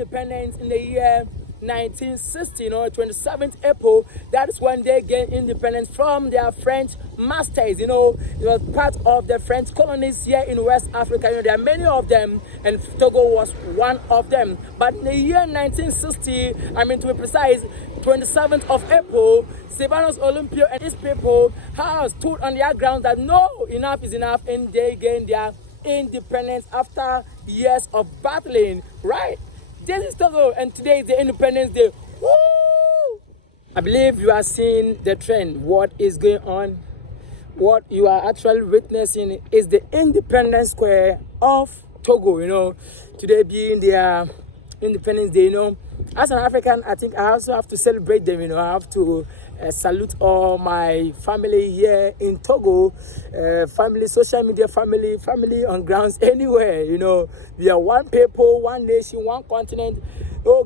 independence in the year 1960, 27th April. That is when they gained independence from their French masters. It was part of the French colonies here in West Africa. There are many of them, and Togo was one of them. But in the year 1960, to be precise, 27th of April, Sylvanus Olympio and his people have stood on their ground that no, enough is enough, and they gained their independence after years of battling, right? This is Togo, and today is the Independence Day. Woo! I believe you are seeing the trend. What is going on? What you are actually witnessing is the Independence Square of Togo. Today being their Independence Day. As an African, I think I also have to celebrate them. I have to salute all my family here in Togo, family, social media family on grounds anywhere. We are one people, one nation, one continent.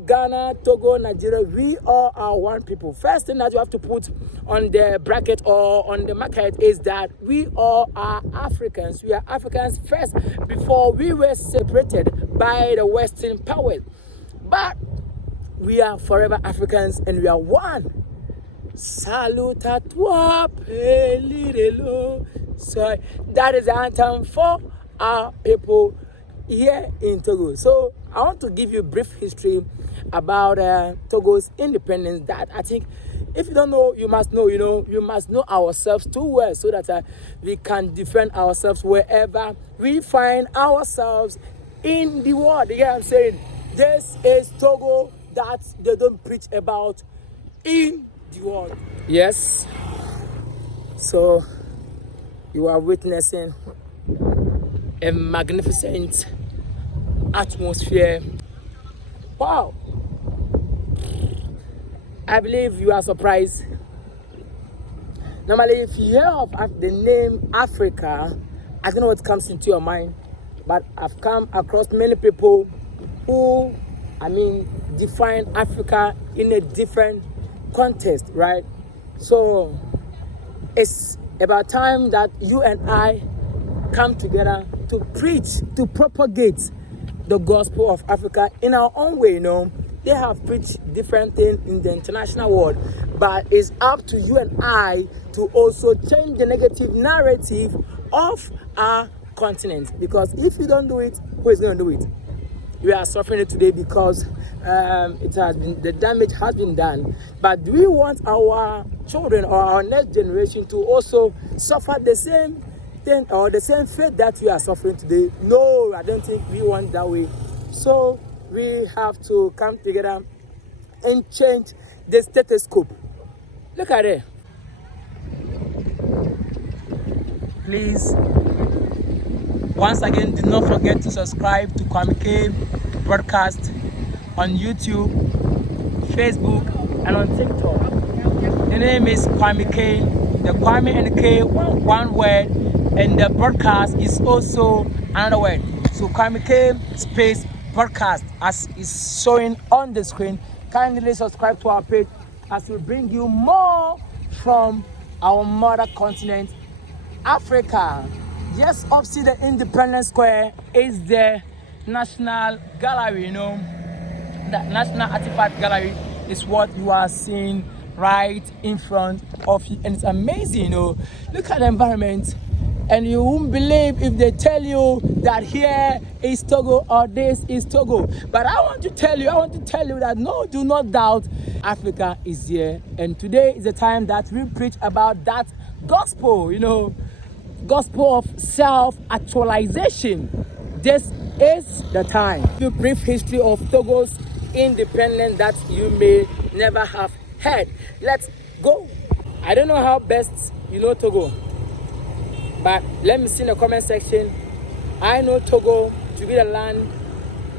Ghana, Togo, Nigeria, we all are one people. First thing that you have to put on the bracket or on the market is that we all are Africans. We are Africans first before we were separated by the Western powers. But we are forever Africans and we are one. Salute à toi, Pelirelo. So that is the anthem for our people here in Togo. So I want to give you a brief history about Togo's independence that I think if you don't know, you must know. You must know ourselves too well so that we can defend ourselves wherever we find ourselves in the world. You get what I'm saying? This is Togo that they don't preach about in the world. Yes. So you are witnessing a magnificent atmosphere. Wow. I believe you are surprised. Normally, if you hear of the name Africa, I don't know what comes into your mind, but I've come across many people who, define Africa in a different context, right? So it's about time that you and I come together to preach, to propagate the gospel of Africa in our own way. They have preached different things in the international world, but it's up to you and I to also change the negative narrative of our continent. Because if you don't do it, who is going to do it? We are suffering it today because the damage has been done. But do we want our children or our next generation to also suffer the same thing or the same fate that we are suffering today? No, I don't think we want that way. So we have to come together and change the status quo. Look at it. Please, once again, do not forget to subscribe to Kwame K broadcast on YouTube, Facebook, and on TikTok. The name is Kwame K. The Kwame and K, one word, and the broadcast is also another word. So Kwame K space broadcast, as is showing on the screen. Kindly subscribe to our page as we bring you more from our mother continent, Africa. Just opposite the Independence Square is the National Gallery. The National Artifact Gallery is what you are seeing right in front of you, and it's amazing. Look at the environment, and you won't believe if they tell you that here is Togo or this is Togo. But I want to tell you that no, do not doubt, Africa is here, and today is the time that we preach about that gospel. Gospel of self-actualization. This is the time. A brief history of Togo's independence that you may never have heard. Let's go. I don't know how best you know Togo, but let me see in the comment section. I know Togo to be the land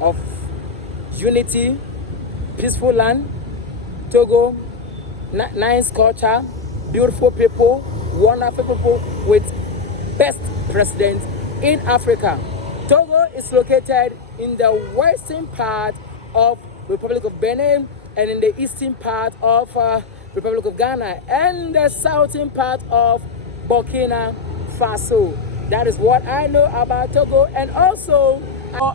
of unity, peaceful land. Togo, nice culture, beautiful people, wonderful people with best president in Africa. Togo is located in the western part of Republic of Benin and in the eastern part of Republic of Ghana and the southern part of Burkina Faso. That is what I know about Togo. And also,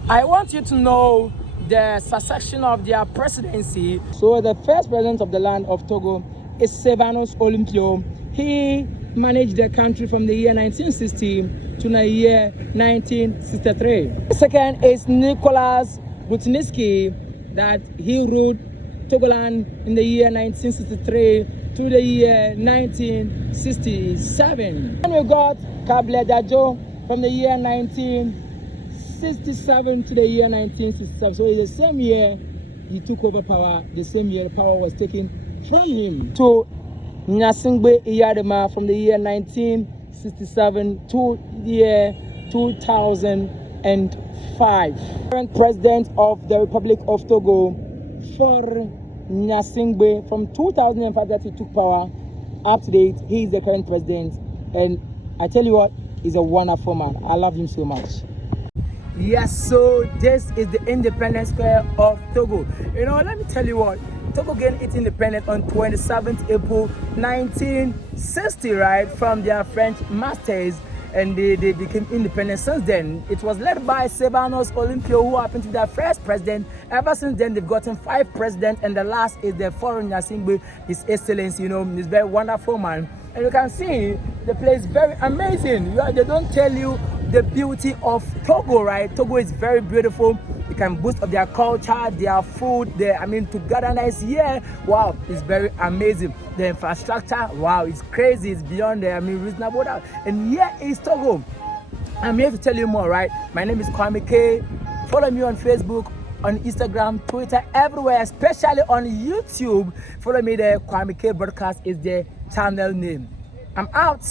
I want you to know the succession of their presidency. So the first president of the land of Togo is Sylvanus Olympio. He managed the country from the year 1960 to the year 1963. The second is Nicholas Rutniski, that he ruled Togoland in the year 1963 to the year 1967. And we got Kable Dajo from the year 1967 to the year 1967. So in the same year he took over power, the same year power was taken from him. To Nyasingbe Iyadema from the year 1967 to the year 2005. Current president of the Republic of Togo for Nyasingbe from 2005 that he took power up to date. He is the current president, and I tell you what, he's a wonderful man. I love him so much. Yes, so this is the Independence Square of Togo. You know, let me tell you what, Togo gained its independence on 27th April 1960, right, from their French masters, and they became independent since then. It was led by Sylvanus Olympio, who happened to be their first president. Ever since then, they've gotten 5 presidents, and the last is the foreign Nyasingbe, His Excellency. You know, he's very wonderful man. And you can see the place is very amazing. They don't tell you the beauty of Togo, right? Togo is very beautiful. You can boast of their culture, their food, togetherness here. Wow, it's very amazing. The infrastructure, wow, it's crazy. It's beyond reasonable doubt. And here is Togo. I'm here to tell you more, right? My name is Kwame K. Follow me on Facebook, on Instagram, Twitter, everywhere, especially on YouTube. Follow me there. Kwame K Broadcast is the channel name. I'm out.